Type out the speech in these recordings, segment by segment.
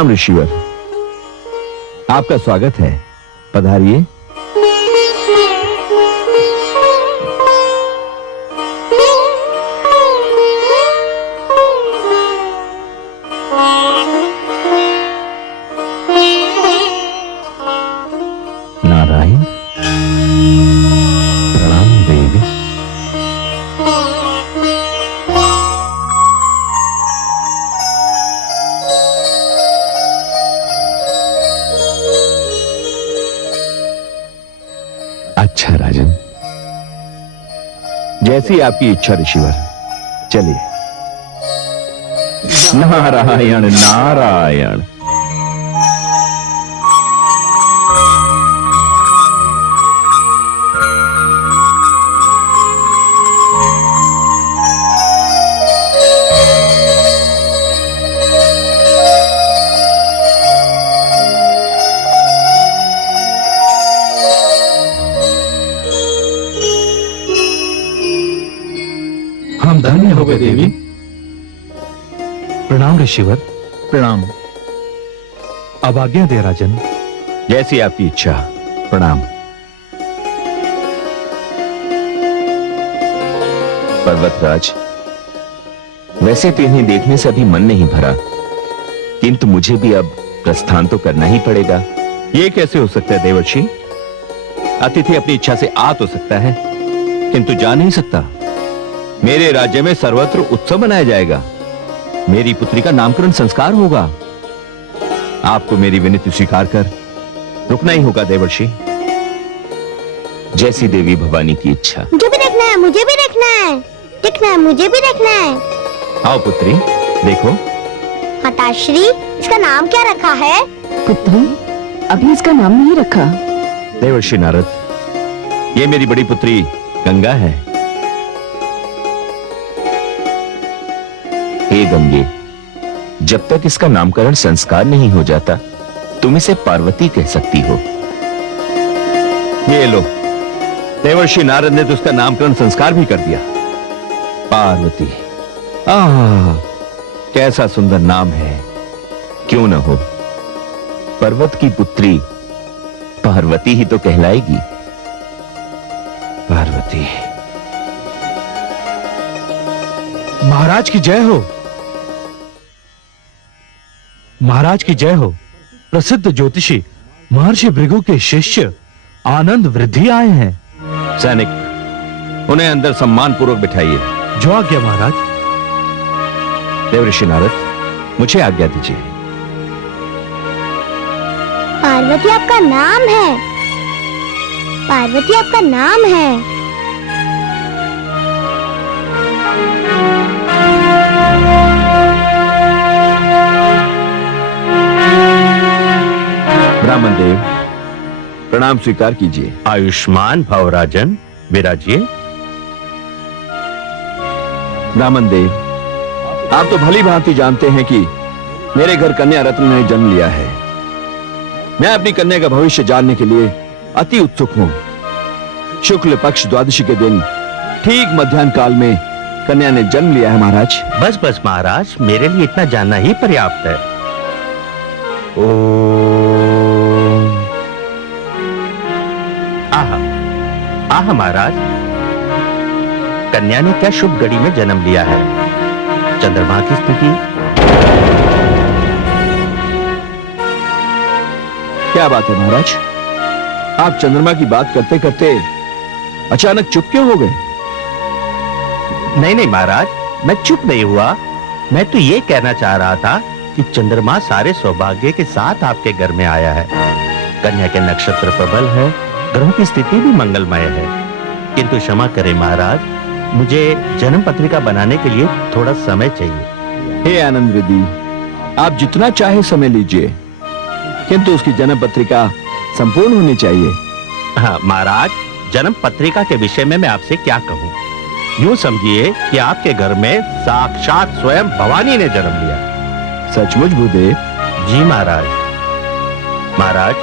प्रणाम ऋषिवर, आपका स्वागत है, पधारिए। नारायण, प्रणाम देवी। अच्छा राजन, जैसी आपकी इच्छा ऋषिवर, चलिए। नारायण नारायण। हम धन्य हो गए देवी। प्रणाम ऋषिवर। प्रणाम। अब आज्ञा दे राजन। जैसी आपकी इच्छा। प्रणाम। पर्वतराज, वैसे तो इन्हें देखने से अभी मन नहीं भरा, किंतु मुझे भी अब प्रस्थान तो करना ही पड़ेगा। ये कैसे हो सकता है देवर्षि? अतिथि अपनी इच्छा से आ तो सकता है, किंतु जा नहीं सकता। मेरे राज्य में सर्वत्र उत्सव मनाया जाएगा, मेरी पुत्री का नामकरण संस्कार होगा। आपको मेरी विनती स्वीकार कर रुकना ही होगा देवर्षि। जैसी देवी भवानी की इच्छा। मुझे भी देखना है, मुझे भी देखना है, देखना है, मुझे भी देखना है। आओ पुत्री, देखो। माताश्री, इसका नाम क्या रखा है? पुत्री, अभी इसका नाम नहीं रखा। देवर्षि नारद, ये मेरी बड़ी पुत्री गंगा है। हे गंगे, जब तक इसका नामकरण संस्कार नहीं हो जाता, तुम इसे पार्वती कह सकती हो। ये लो, देवर्षि नारद ने तो उसका नामकरण संस्कार भी कर दिया। पार्वती, आह, कैसा सुंदर नाम है। क्यों न हो, पर्वत की पुत्री पार्वती ही तो कहलाएगी। पार्वती। महाराज की जय हो। महाराज की जय हो। प्रसिद्ध ज्योतिषी महर्षि भृगु के शिष्य आनंद वृद्धि आए हैं। सैनिक, उन्हें अंदर सम्मान पूर्वक बिठाइए। जो आज्ञा महाराज। देवर्षि नारद, मुझे आज्ञा दीजिए। पार्वती आपका नाम है, पार्वती आपका नाम है। ब्राह्मण देव, प्रणाम स्वीकार कीजिए। आयुष्मान भव राजन, विराजिए। ब्राह्मण देव, आप तो भली भांति जानते हैं कि मेरे घर कन्या रत्न ने जन्म लिया है। मैं अपनी कन्या का भविष्य जानने के लिए अति उत्सुक हूं। शुक्ल पक्ष द्वादशी के दिन ठीक मध्याह्न काल में कन्या ने जन्म लिया है महाराज। बस बस महाराज, मेरे लिए इतना जानना ही पर्याप्त है। आहा, आहा महाराज, कन्या ने क्या शुभ घड़ी में जन्म लिया है। चंद्रमा की स्थिति। क्या बात है महाराज, आप चंद्रमा की बात करते करते अचानक चुप क्यों हो गए? नहीं नहीं महाराज, मैं चुप नहीं हुआ। मैं तो ये कहना चाह रहा था कि चंद्रमा सारे सौभाग्य के साथ आपके घर में आया है। कन्या के नक्षत्र प्रबल है, ग्रहों की स्थिति भी मंगलमय है। किंतु क्षमा करें महाराज, मुझे जन्म पत्रिका बनाने के लिए थोड़ा समय चाहिए। हे आनंद वृद्धि, आप जितना चाहे समय लीजिए, किंतु उसकी जन्म पत्रिका संपूर्ण होनी चाहिए। हाँ महाराज, जन्म पत्रिका के विषय में मैं आपसे क्या कहूँ। यूं समझिए कि आपके घर में साक्षात स्वयं भवानी ने जन्म लिया। सचमुच भूदेव? जी महाराज। महाराज,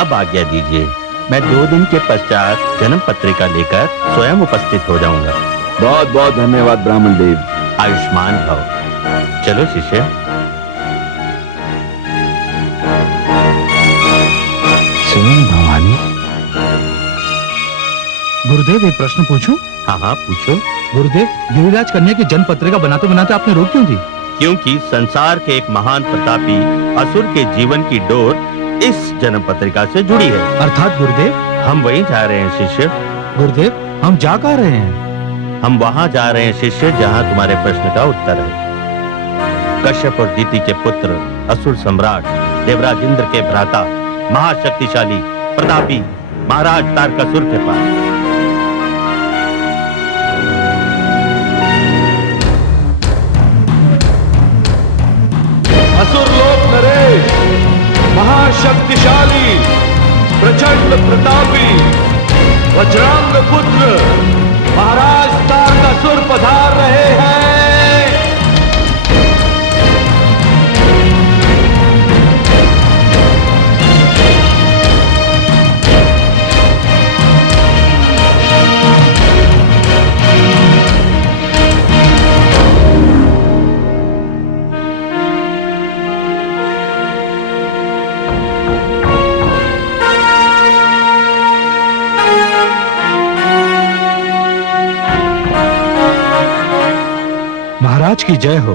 अब आज्ञा दीजिए, मैं 2 दिन के पश्चात जन्म पत्रिका लेकर स्वयं उपस्थित हो जाऊंगा। बहुत बहुत धन्यवाद ब्राह्मण देव। आयुष्मान भव। चलो शिष्य। गुरुदेव एक प्रश्न पूछूं? हाँ हाँ पूछो। गुरुदेव, गिरिराज कन्या की जन्म पत्रिका बनाते बनाते आपने रोक क्यों दी? क्योंकि संसार के एक महान प्रतापी असुर के जीवन की डोर इस जन्म पत्रिका से जुड़ी है। अर्थात गुरुदेव? हम वहीं जा रहे हैं शिष्य। गुरुदेव, हम जा कहाँ रहे हैं? हम वहां जा रहे हैं शिष्य जहां तुम्हारे प्रश्न का उत्तर है। कश्यप और दीति के पुत्र असुर सम्राट देवराज इंद्र के भ्राता महाशक्तिशाली प्रतापी महाराज तारकासुर के पास। असुरलोक नरेश, महाशक्तिशाली प्रचंड प्रतापी वज्रांग पुत्र महाराज तारकासुर पधार रहे हैं। महाराज की जय हो।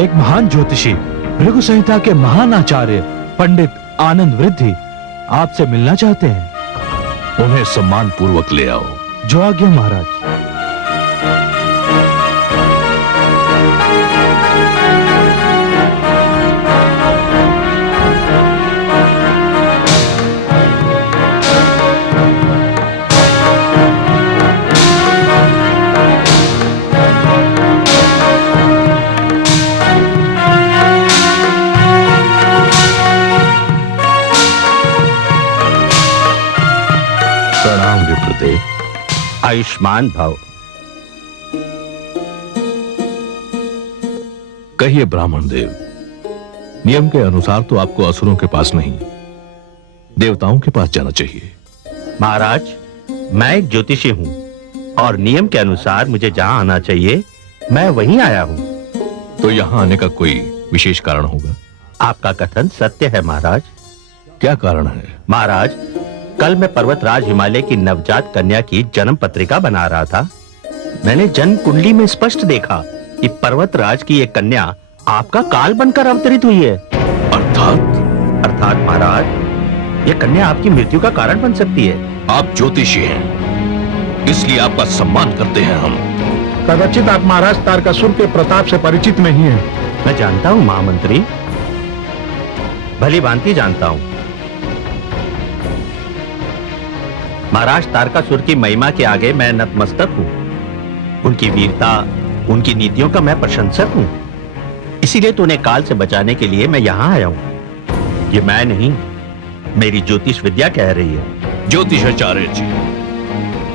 एक महान ज्योतिषी भृगु संहिता के महान आचार्य पंडित आनंद वृद्धि आपसे मिलना चाहते हैं। उन्हें सम्मान पूर्वक ले आओ। जो आज्ञा महाराज। आयुष्मान भव। कहिए ब्राह्मण देव, नियम के अनुसार तो आपको असुरों के पास नहीं, देवताओं के पास जाना चाहिए। महाराज, मैं एक ज्योतिषी हूं और नियम के अनुसार मुझे जहां आना चाहिए मैं वहीं आया हूं। तो यहां आने का कोई विशेष कारण होगा? आपका कथन सत्य है महाराज। क्या कारण है? महाराज, कल मैं पर्वतराज हिमालय की नवजात कन्या की जन्म पत्रिका बना रहा था। मैंने जन्म कुंडली में स्पष्ट देखा कि पर्वतराज की ये कन्या आपका काल बनकर अवतरित हुई है। अर्थात महाराज, ये कन्या आपकी मृत्यु का कारण बन सकती है। आप ज्योतिषी हैं, इसलिए आपका सम्मान करते हैं हम। कदाचित आप महाराज तारकासुर के प्रताप से परिचित नहीं हैं। मैं जानता हूं महामंत्री, भली भांति जानता हूं। महाराज तारकासुर की महिमा के आगे मैं नतमस्तक हूं। उनकी वीरता, उनकी नीतियों का मैं प्रशंसक हूं। इसीलिए तो उन्हें काल से बचाने के लिए मैं यहां आया हूं। ये मैं नहीं, मेरी ज्योतिष विद्या कह रही है। ज्योतिषाचार्य जी,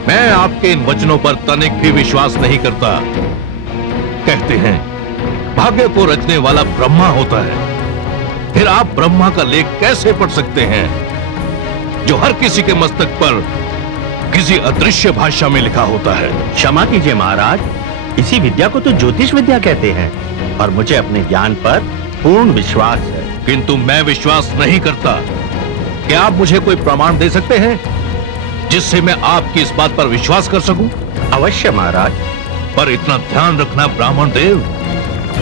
मैं आपके इन वचनों पर तनिक भी विश्वास नहीं करता। कहते हैं भाग्य को रचने वाला ब्रह्मा होता है, फिर आप ब्रह्मा का लेख कैसे पढ़ सकते हैं जो हर किसी के मस्तक पर किसी अदृश्य भाषा में लिखा होता है? क्षमा कीजिए महाराज, इसी विद्या को तो ज्योतिष विद्या कहते हैं और मुझे अपने ज्ञान पर पूर्ण विश्वास है। किंतु मैं विश्वास नहीं करता। क्या आप मुझे कोई प्रमाण दे सकते हैं जिससे मैं आपकी इस बात पर विश्वास कर सकूं? अवश्य महाराज। पर इतना ध्यान रखना ब्राह्मण देव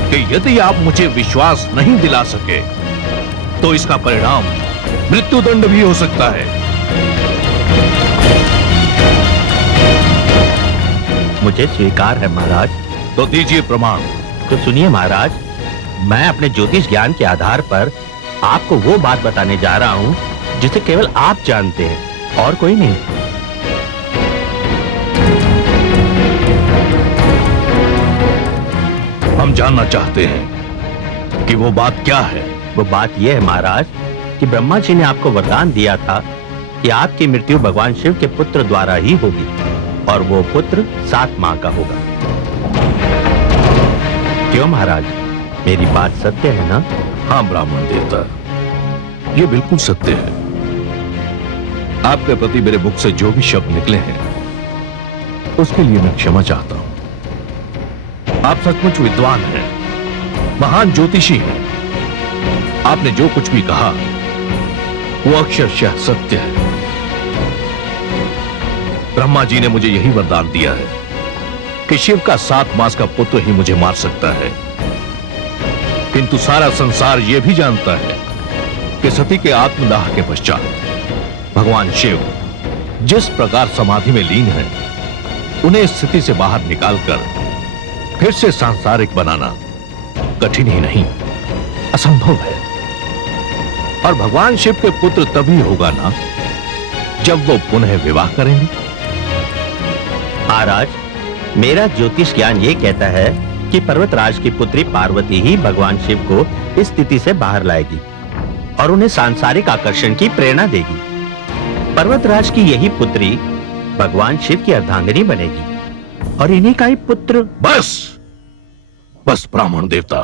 कि यदि आप मुझे विश्वास नहीं दिला सके तो इसका परिणाम मृत्युदंड भी हो सकता है। मुझे स्वीकार है महाराज। तो दीजिए प्रमाण। तो सुनिए महाराज, मैं अपने ज्योतिष ज्ञान के आधार पर आपको वो बात बताने जा रहा हूं जिसे केवल आप जानते हैं और कोई नहीं। हम जानना चाहते हैं कि वो बात क्या है। वो बात यह है महाराज कि ब्रह्मा जी ने आपको वरदान दिया था कि आपकी मृत्यु भगवान शिव के पुत्र द्वारा ही होगी और वो पुत्र 7 माह का होगा। क्यों महाराज, मेरी बात सत्य है ना? हाँ ब्राह्मण देवता, ये बिल्कुल सत्य है। आपके प्रति मेरे मुख से जो भी शब्द निकले हैं उसके लिए मैं क्षमा चाहता हूं। आप सचमुच विद्वान हैं, महान ज्योतिषी हैं। आपने जो कुछ भी कहा वो अक्षरशः सत्य है। ब्रह्मा जी ने मुझे यही वरदान दिया है कि शिव का 7 मास का पुत्र ही मुझे मार सकता है, किंतु सारा संसार यह भी जानता है कि सती के आत्मदाह के पश्चात भगवान शिव जिस प्रकार समाधि में लीन है, उन्हें इस स्थिति से बाहर निकालकर फिर से सांसारिक बनाना कठिन ही नहीं, असंभव है। और भगवान शिव के पुत्र तभी होगा ना जब वो पुनः विवाह करेंगे। महाराज, मेरा ज्योतिष ज्ञान ये कहता है कि पर्वतराज की पुत्री पार्वती ही भगवान शिव को इस स्थिति से बाहर लाएगी और उन्हें सांसारिक आकर्षण की प्रेरणा देगी। पर्वतराज की यही पुत्री भगवान शिव की अर्धांगिनी बनेगी और इन्हीं का ही पुत्र। बस बस ब्राह्मण देवता,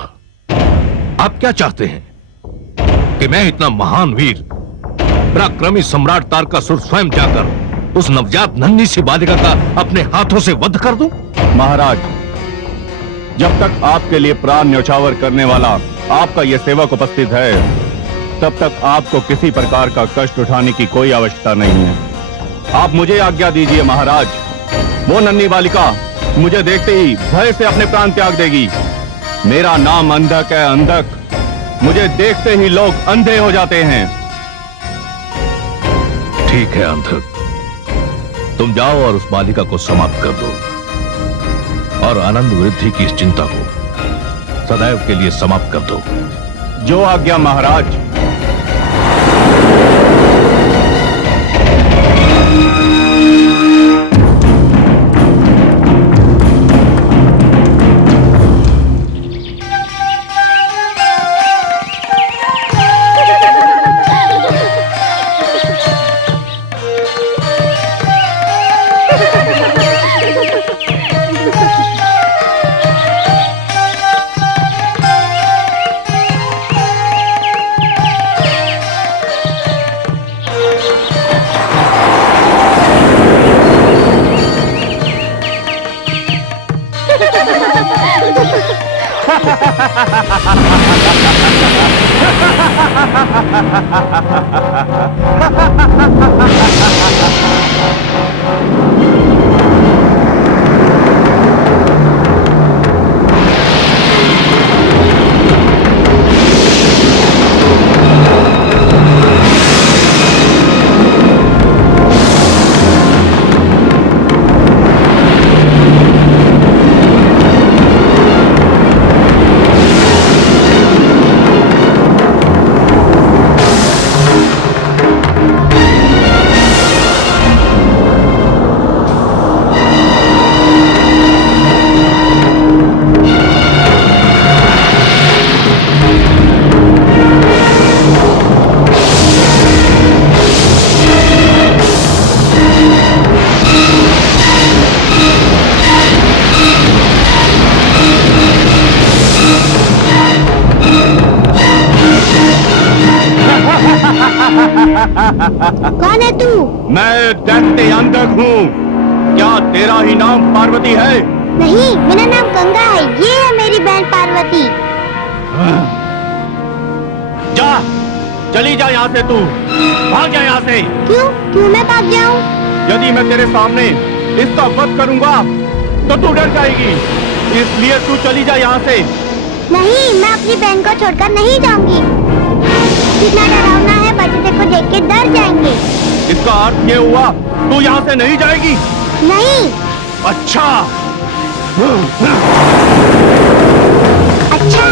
आप क्या चाहते हैं कि मैं इतना महान वीर पराक्रमी सम्राट तारकासुर स्वयं जाकर उस नवजात नन्ही सी बालिका का अपने हाथों से वध कर दूं? महाराज, जब तक आपके लिए प्राण न्यौछावर करने वाला आपका यह सेवक उपस्थित है, तब तक आपको किसी प्रकार का कष्ट उठाने की कोई आवश्यकता नहीं है। आप मुझे आज्ञा दीजिए महाराज। वो नन्ही बालिका मुझे देखते ही भय से अपने प्राण त्याग देगी। मेरा नाम अंधक है, अंधक। मुझे देखते ही लोग अंधे हो जाते हैं। ठीक है अंधक, तुम जाओ और उस बालिका को समाप्त कर दो और आनंद वृद्धि की इस चिंता को सदैव के लिए समाप्त कर दो। जो आज्ञा महाराज। कौन है तू? मैं दैत्य अंधक हूँ। क्या तेरा ही नाम पार्वती है? नहीं, मेरा नाम गंगा है। ये है मेरी बहन पार्वती। जा, चली जा यहाँ से। तू भाग जा यहाँ से। क्यों? क्यों मैं भाग जाऊँ? यदि मैं तेरे सामने इसका वध करूंगा तो तू डर जाएगी, इसलिए तू चली जा यहाँ से। नहीं, मैं अपनी बहन को छोड़कर नहीं जाऊंगी। कितना डरावना है, बच्चे को देख के डर जाएंगे। इसका अर्थ ये हुआ तू यहाँ से नहीं जाएगी? नहीं। अच्छा। अच्छा।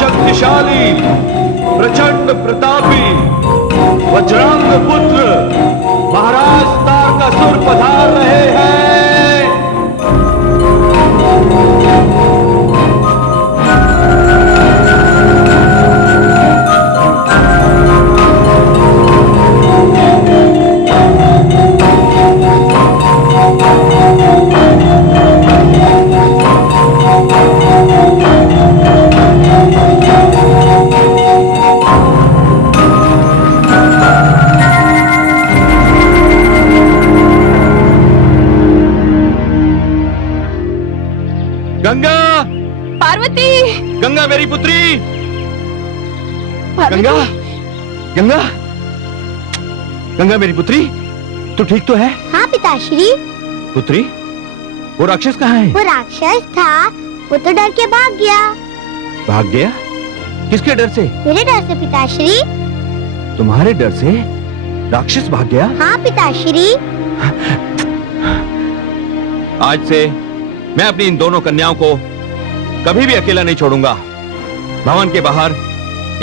शक्तिशाली प्रचंड प्रतापी वज्रांग पुत्र महाराज तारकासुर पधार रहे हैं। गंगा, पार्वती, गंगा मेरी पुत्री, पार्वती। गंगा, गंगा, गंगा मेरी पुत्री, तू ठीक तो है? हाँ पिताश्री, पुत्री, वो राक्षस कहाँ है? वो राक्षस था, वो तो डर के भाग गया। भाग गया? किसके डर से? मेरे डर से पिताश्री। तुम्हारे डर से राक्षस भाग गया? हाँ पिताश्री। आज से मैं अपनी इन दोनों कन्याओं को कभी भी अकेला नहीं छोड़ूंगा। भवन के बाहर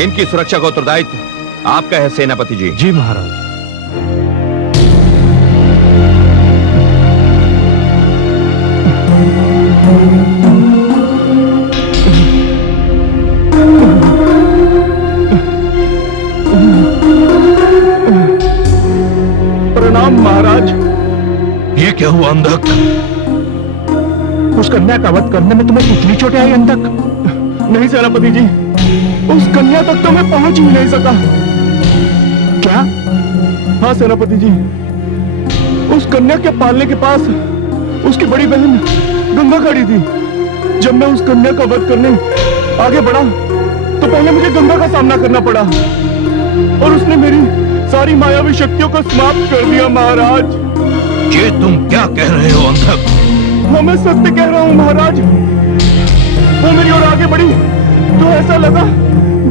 इनकी सुरक्षा का उत्तरदायित्व आपका है सेनापति जी। जी महाराज। प्रणाम महाराज। ये क्या हुआ अंधक? उस कन्या का वध करने में तुम्हें कितनी चोटें आई अंधक? नहीं सेनापति जी, उस कन्या तक तो मैं पहुंच ही नहीं सका। क्या? हाँ सेनापति जी, उस कन्या के पालने के पास उसकी बड़ी बहन गंगा खड़ी थी। जब मैं उस कन्या का वध करने आगे बढ़ा तो पहले मुझे गंगा का सामना करना पड़ा और उसने मेरी सारी मायावी शक्तियों को समाप्त कर दिया महाराज। ये तुम क्या कह रहे हो अंधक? हाँ मैं सत्य कह रहा हूँ महाराज। वो मेरी ओर आगे बढ़ी तो ऐसा लगा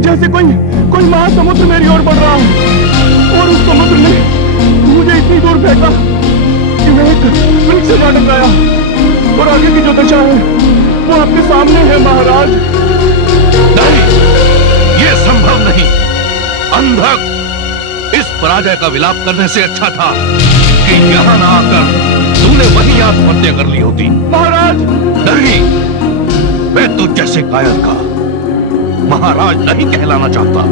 जैसे कोई महासमुद्र मेरी ओर बढ़ रहा हो और उस समुद्र ने मुझे इतनी दूर फेंका कि मैं एक वृक्ष से जा टकराया और आगे की जो दशा है वो आपके सामने है महाराज। नहीं, ये संभव नहीं। अंधक, इस पराजय का विलाप करने से अच्छा था कि यहाँ ना आकर तूने वहीं आत्महत्या कर ली होती। महाराज नहीं, मैं तुझ जैसे कायर का महाराज नहीं कहलाना चाहता।